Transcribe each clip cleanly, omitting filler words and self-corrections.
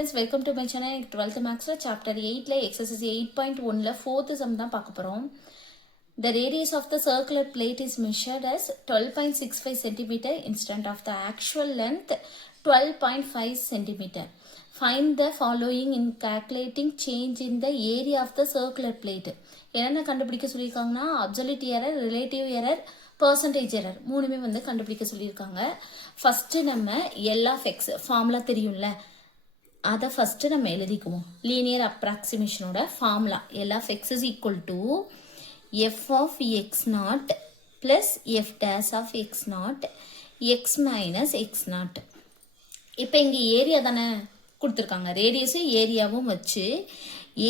friends, welcome to my channel. 12th Maths chapter 8 exercise 8.1 4th sum தான் பார்க்க போறோம். The radius of the circular plate is measured as 12.65 cm instead of the actual length 12.5 cm. Find the following in calculating change in the area of the circular plate. என்னென்ன கண்டுபிடிக்க சொல்லியிருக்காங்கன்னா absolute error, relative error, percentage error மூணுமே வந்து கண்டுபிடிக்க சொல்லியிருக்காங்க. First நம்ம L of x formula தெரியும்ல, அதை ஃபர்ஸ்ட் நம்ம எழுதிக்குவோம். லீனியர் அப்ராக்சிமேஷனோட formula L of x is equal to f of x naught plus f dash of x naught x minus x naught. இப்போ இங்கே ஏரியா தானே கொடுத்துருக்காங்க, ரேடியஸும் ஏரியாவும் வச்சு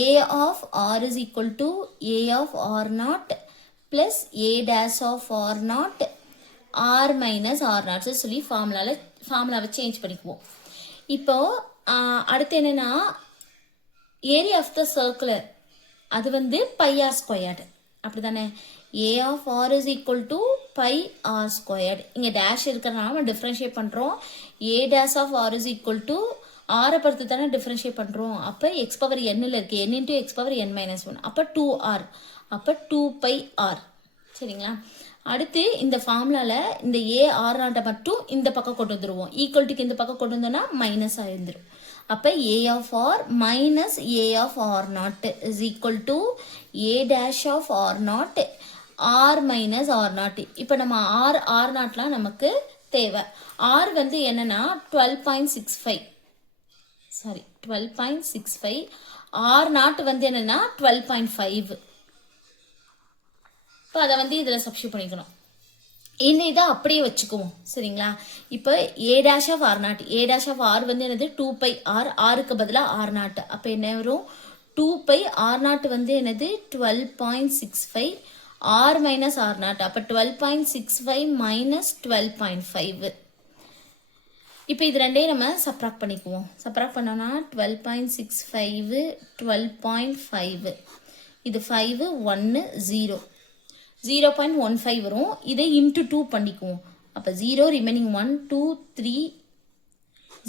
a of r is equal to a of r naught plus a dash of r naught r minus r naught சொல்லி ஃபார்முலாவை change பண்ணிக்குவோம். இப்போ அடுத்து என்னன்னா ஏரியா ஆஃப் த சர்க்குலர் அது வந்து பை ஆர் ஸ்கொயர்டு, அப்படி தானே. A of R is equal to pi R squared. இங்கே டேஷ் இருக்கிறதுனால நம்ம டிஃப்ரென்ஷியேட் பண்ணுறோம். A dash of R is equal to ஆரை பொறுத்து தானே டிஃப்ரென்ஷியேட் பண்ணுறோம். அப்போ எக்ஸ் பவர் என்னில் இருக்குது, n into X power n minus 1, அப்போ 2r, அப்போ 2 பை ஆர். சரிங்களா. அடுத்து இந்த ஃபார்முலாவில் இந்த ஏ ஆர் நாட்டை மட்டும் இந்த பக்கம் கொண்டு வந்துடுவோம். ஈக்குவல்ட்டுக்கு இந்த பக்கம் கொண்டு வந்தோன்னா மைனஸ் ஆயிருந்துடும். அப்போ A of R minus A of R naught is equal to A dash of R naught R minus R naught. இப்போ நம்ம ஆர் நாட்லாம் நமக்கு தேவை. ஆர் வந்து என்னன்னா 12.65, சாரி 12.65. ஆர் நாட் வந்து என்னன்னா 12.5. இப்போ அதை வந்து இதில் சப்ஸ்டியூட் பண்ணிக்கணும். இந்த இதை அப்படியே வச்சுக்குவோம். சரிங்களா. இப்போ A dash of R not, A dash of R வந்து என்னது 2 பை ஆர், ஆருக்கு பதிலாக ஆர் நாட். அப்போ என்ன வரும், 2 பை ஆர் நாட் வந்து என்னது 12.65 ஆர் மைனஸ் ஆர் நாட். அப்போ 12.65 மைனஸ் 12.5. இப்போ இது ரெண்டையும் நம்ம சப்ராக்ட் பண்ணிக்குவோம். சப்ராக்ட் பண்ணோம்னா 12.65 12.5, இது 5 1 0, 0.15 வரும். இதை இன்ட்டு 2 பண்ணிக்குவோம். அப்போ 0 ரிமைனிங் 1 2 3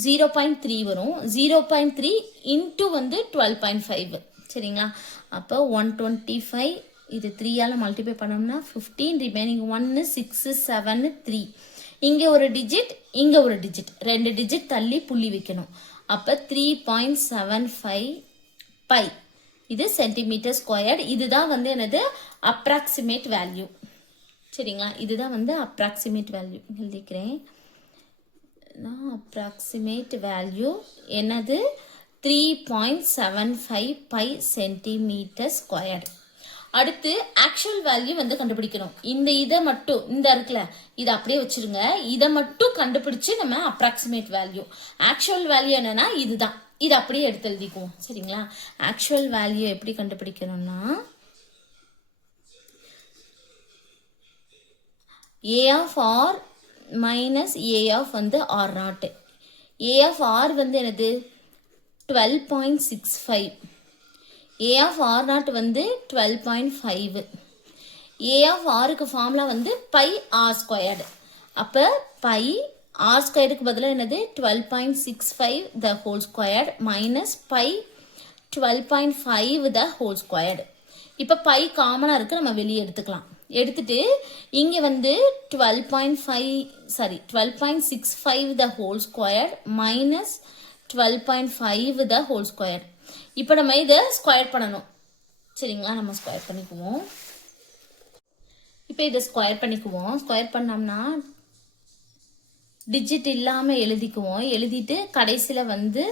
0.3 வரும். 0.3 இன்ட்டு வந்து 12.5. சரிங்களா. அப்போ 125, இது 3ஆல் மல்டிப்ளை பண்ணோம்னா 15, ரிமைனிங் 1 6 7 3. இங்கே ஒரு டிஜிட், இங்கே ஒரு டிஜிட், 2 டிஜிட் தள்ளி புள்ளி வைக்கணும். அப்போ 3.75 பை, இது சென்டிமீட்டர் ஸ்கொயர்டு. இதுதான் வந்து என்னது அப்ராக்சிமேட் வேல்யூ. சரிங்களா. இதுதான் வந்து அப்ராக்சிமேட் வேல்யூ எழுதிக்கிறேன். அப்ராக்சிமேட் வேல்யூ என்னது 3.75 பை சென்டிமீட்டர் ஸ்கொயர்டு. அடுத்து ஆக்சுவல் வேல்யூ வந்து கண்டுபிடிக்கணும். இந்த இதை மட்டும், இந்த இருக்குல்ல, இதை அப்படியே வச்சிருங்க. இதை மட்டும் கண்டுபிடிச்சு நம்ம அப்ராக்சிமேட் வேல்யூ, ஆக்சுவல் வேல்யூ என்னன்னா இதுதான், இது அப்படியே எடுத்து எழுதிக்குவோம். சரிங்களா. ஆக்சுவல் வேல்யூ எப்படி கண்டுபிடிக்கணும்னா A of R minus A of வந்து R not. A of R வந்து என்னது 12.65, ஏ ஆஃப் ஆர் நாட் வந்து 12.5. ஏ ஆஃப் ஆருக்கு ஃபார்முலா வந்து பை ஆர் ஸ்கொயர்டு. அப்போ பை ஆர் ஸ்கொயருக்கு பதிலாக என்னது 12.65 the whole squared minus pi 12.5 the whole squared. இப்போ பை காமனாக இருக்குது, நம்ம வெளியே எடுத்துக்கலாம். எடுத்துட்டு இங்கே வந்து 12.65 the whole squared minus 12.5 the whole squared. இப்போ நம்ம இதை ஸ்கொயர் பண்ணணும். சரிங்களா. நம்ம ஸ்கொயர் பண்ணிக்குவோம். இப்போ இதை ஸ்கொயர் பண்ணிக்குவோம். ஸ்கொயர் பண்ணோம்னா டிஜிட் இல்லாமல் எழுதிக்குவோம். எழுதிட்டு கடைசியில் வந்து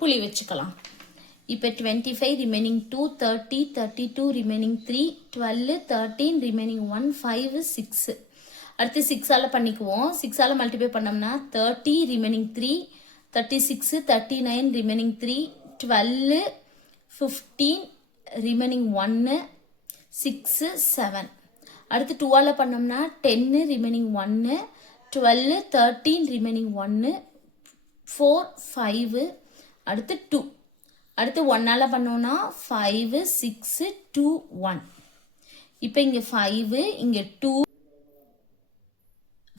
புள்ளி வச்சுக்கலாம். இப்போ 25 ரிமைனிங் 2 30 32 ரிமைனிங் 3 12 13 ரிமைனிங் 1 5 6. அடுத்து 6ஆல் பண்ணிக்குவோம். 6ஆல் மல்டிப்ளை பண்ணோம்னா 30 ரிமைனிங் 3 36 39 ரிமைனிங் 3 12 15 ரிமைனிங் 1 6 7. அடுத்து 2ஆல் பண்ணோம்னா 10 ரிமைனிங் 1 12 13 ரிமைனிங் 1 4 5. அடுத்து 2. அடுத்து 1ஆல் பண்ணோம்னா 5 6 2 1. இப்போ இங்கே 5 இங்கே 2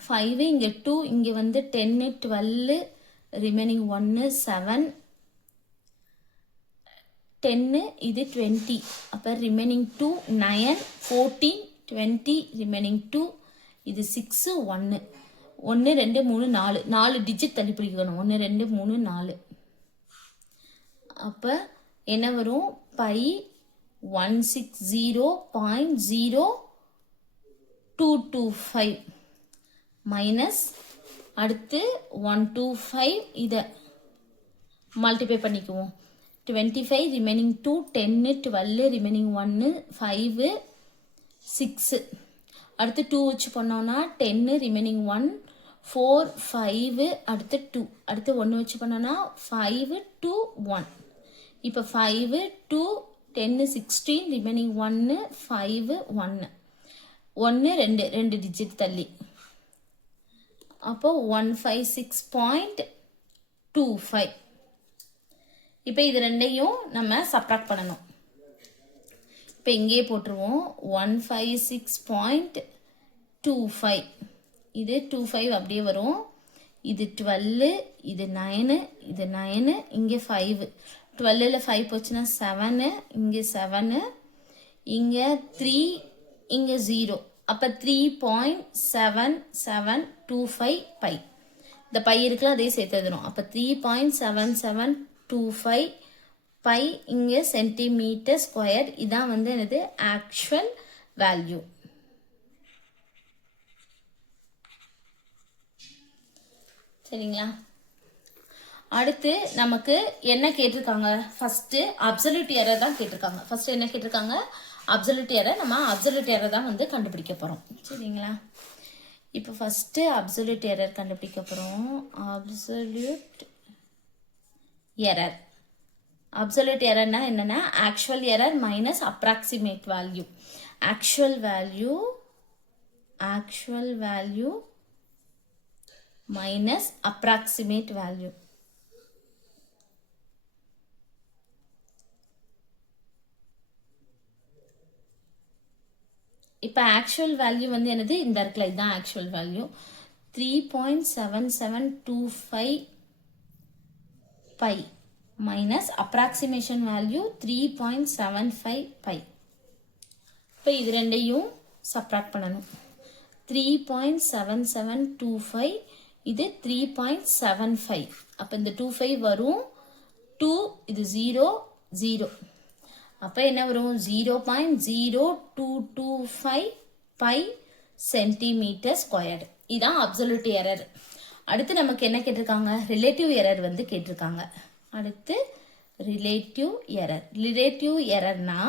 5 இங்கே 2 இங்கே வந்து 10 12 ரிமைனிங் 1 7 10 இது 20 அப்போ ரிமைனிங் 2 9 14 20 ரிமைனிங் 2 இது 6 1 1 2 3 4 4 டிஜிட் தள்ளி பிடிக்கணும் 1 2 3 4 அப்போ என்ன வரும் பை 160.0225 மைனஸ் அடுத்து 125 இதை மல்டிப்ளை பண்ணிக்குவோம் 25 ரிமைனிங் 2 10 12 ரிமைனிங் 1 5 6 அடுத்து 2 வச்சு பண்ணோம்னா 10 ரிமைனிங் 1 4 5 அடுத்து 2 அடுத்து 1 வச்சு பண்ணோம்னா 5 2 1 இப்போ 5 2 10 16 ரிமைனிங் 1 5 1 1 2 2 டிஜிட் தள்ளி அப்போ 156.25 இப்போ இது ரெண்டையும் நம்ம சப்ராக்ட் பண்ணணும் இப்போ இங்கே போட்டுருவோம் 156.25 இது 25 அப்படியே வரும் இது 12 இது 9 இது 9 இங்கே 5 12ல் 5 போச்சுன்னா 7 இங்கே 7 இங்கே 3 இங்கே 0 அப்போ 3.7725 பை இந்த பை இருக்குல்ல அதே சேர்த்து எழுதணும் அப்போ 3.7725 பை இங்கே சென்டிமீட்டர் ஸ்கொயர் இதான் வந்து என்னது ஆக்சுவல் வேல்யூ சரிங்களா அடுத்து நமக்கு என்ன கேட்டிருக்காங்க ஃபர்ஸ்ட் அப்சல்யூட் எரர் தான் கேட்டிருக்காங்க ஃபர்ஸ்ட் என்ன கேட்டிருக்காங்க அப்சல்யூட் எரர் நம்ம அப்சல்யூட் எரர் தான் வந்து கண்டுபிடிக்க போகிறோம் சரிங்களா இப்போ ஃபஸ்ட்டு அப்சல்யூட் எரர் கண்டுபிடிக்க போகிறோம் அப்சல்யூட் எரர் அப்சல்யூட் எரர்னா என்னென்னா actual error minus approximate value actual value minus approximate value இப்போ ஆக்சுவல் வேல்யூ வந்து என்னது இந்த இடத்துல இதுதான் actual value 3.7725 pi minus approximation value 3.75 pi இப்போ இது ரெண்டையும் சப்ராக்ட் பண்ணணும் 3.7725 இது 3.75 அப்போ இந்த 25 வரும் 2 இது 0 0 அப்போ என்ன வரும் 0.0225 பை சென்டிமீட்டர் ஸ்கொயர்டு இதுதான் அப்சல்யூட் எரர் அடுத்து நமக்கு என்ன கேட்டிருக்காங்க ரிலேட்டிவ் எரர் வந்து கேட்டிருக்காங்க அடுத்து ரிலேட்டிவ் எரர்னா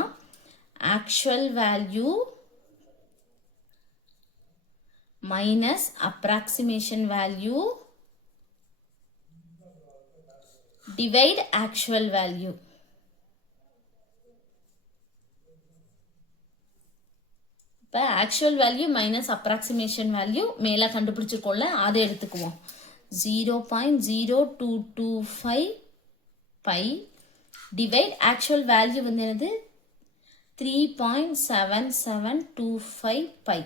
actual value minus approximation value divide actual value இப்போ actual value minus approximation value மேலே கண்டுபிடிச்சிருக்கோம்ல அதை எடுத்துக்குவோம் 0.0225 பை டிவைட் ஆக்சுவல் வேல்யூ வந்து என்னது 3.7725 பை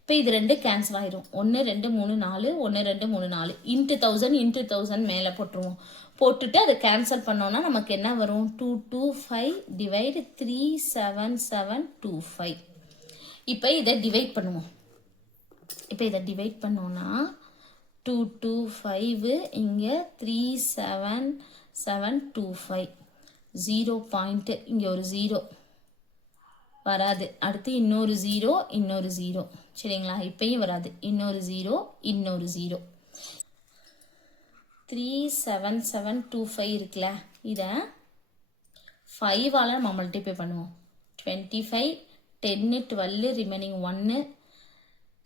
இப்போ இது ரெண்டு கேன்சல் ஆயிரும் 1 2 3 4 1 2 3 4 இன்ட்டு 1000 மேலே போட்டுருவோம் போட்டுட்டு அதை கேன்சல் பண்ணோம்னா நமக்கு என்ன வரும் 225 டிவைட் 37725 இப்போ இதை டிவைட் பண்ணுவோம் இப்போ இதை டிவைட் பண்ணோம்னா 225 இங்கே 37725 0 பாயிண்ட் இங்கே ஒரு 0 வராது அடுத்து இன்னொரு 0 சரிங்களா இப்பயும் வராது இன்னொரு 0 37725 இருக்குல்ல இதை 5ஆல் நம்ம மல்டிப்ளை பண்ணுவோம் 25 10 12 ரிமைனிங் 1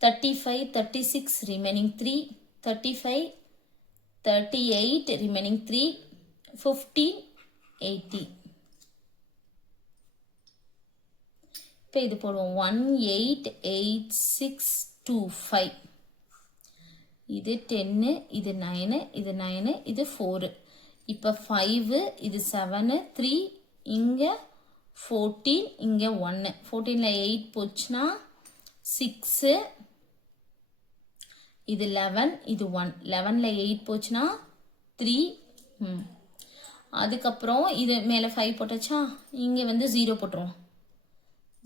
35 36 ரிமைனிங் 3 35 38 ரிமைனிங் 3 15 80 இப்போ இது போடுவோம் 188625 இது 10 இது 9 இது 9 இது 4 இப்போ 5 இது 7 3 இங்கே 14 இங்கே 1 14ல் 8 போச்சுன்னா 6 இது 11 இது 1 11ல் 8 போச்சுன்னா 3 அதுக்கப்புறம் இது மேலே 5 போட்டாச்சா, இங்கே வந்து 0 போட்டுருவோம்.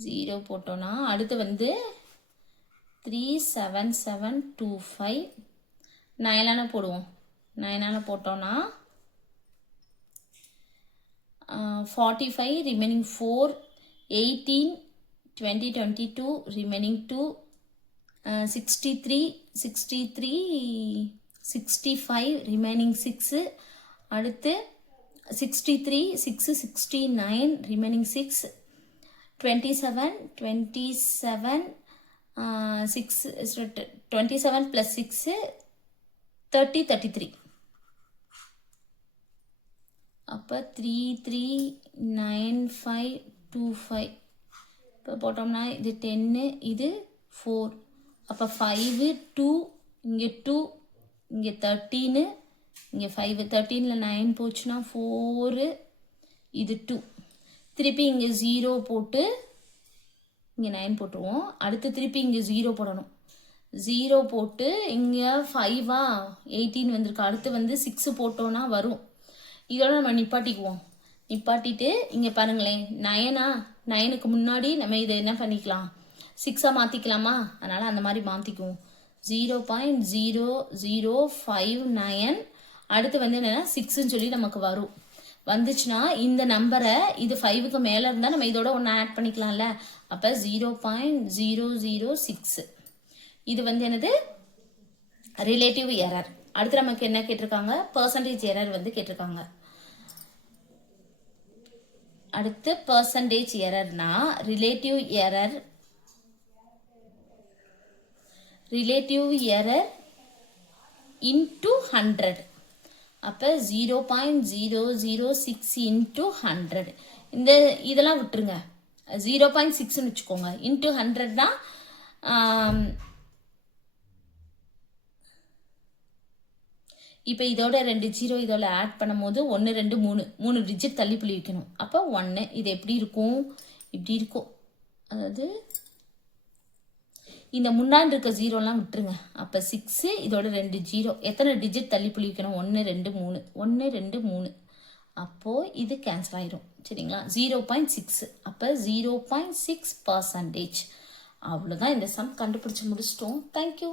0 போட்டோன்னா அடுத்து வந்து 37725 9 போடுவோம். 9 போட்டோன்னா 45 ரிமைனிங் 4 18 20 22 ரிமைனிங் 2 63 65 ரிமைனிங் 6 அடுத்து 63 6 69 ரிமைனிங் 6 27 plus 6 30 33 அப்போ 339525 இப்போ போட்டோம்னா இது 10 இது 4 அப்போ 5 2 இங்கே 2 இங்கே 13 இங்கே 5 13ல் 9 போச்சுன்னா 4 இது 2 திருப்பி இங்கே 0 போட்டு இங்கே 9 போட்டுருவோம். அடுத்து திருப்பி இங்கே 0 போடணும். 0 போட்டு இங்கே 5 18 வந்திருக்கு. அடுத்து வந்து 6 போட்டோன்னா வரும். இதோட நம்ம நிப்பாட்டிக்குவோம். நிப்பாட்டிட்டு இங்கே பாருங்களேன் 9க்கு முன்னாடி நம்ம இதை என்ன பண்ணிக்கலாம், 6 மாற்றிக்கலாமா, அதனால் அந்த மாதிரி மாற்றிக்குவோம். 0.0059 அடுத்து வந்து என்னென்னா 6ன்னு சொல்லி நமக்கு வரும். வந்துச்சுன்னா இந்த நம்பரை இது 5க்கு மேலே இருந்தால் நம்ம இதோட ஒன்று ஆட் பண்ணிக்கலாம்ல. அப்போ 0.006 இது வந்து என்னது ரிலேட்டிவ் எரர். அடுத்து நமக்கு என்ன கேட்டிருக்காங்க, பர்சன்டேஜ் எரர் வந்து கேட்டிருக்காங்க. அடுத்து பர்சன்டேஜ் எரர்னா ரிலேட்டிவ் எரர் இன்டூ 100. அப்போ 0.006 இன்டூ 100. இதெல்லாம் விட்டுருங்க, 0.6ன்னு வச்சுக்கோங்க. இன்டூ 100 தான் இப்போ இதோட 2 0 இதோட ஆட் பண்ணும் போது 1 2 3 டிஜிட் தள்ளி புள்ளி வைக்கணும். அப்போ 1 இது எப்படி இருக்கும், இப்படி இருக்கும். அதாவது இந்த முன்னாடி இருக்க 0லாம் விட்டுருங்க. அப்போ 6 இதோட 2 0 எத்தனை டிஜிட் தள்ளி புள்ளி வைக்கணும், 1 2 3 1 2 3. அப்போது இது கேன்சல் ஆயிரும். சரிங்களா, 0.6 அப்போ 0.6%. அவ்வளோதான், இந்த சம் கண்டுபிடிச்சி முடிச்சிட்டோம். தேங்க்யூ.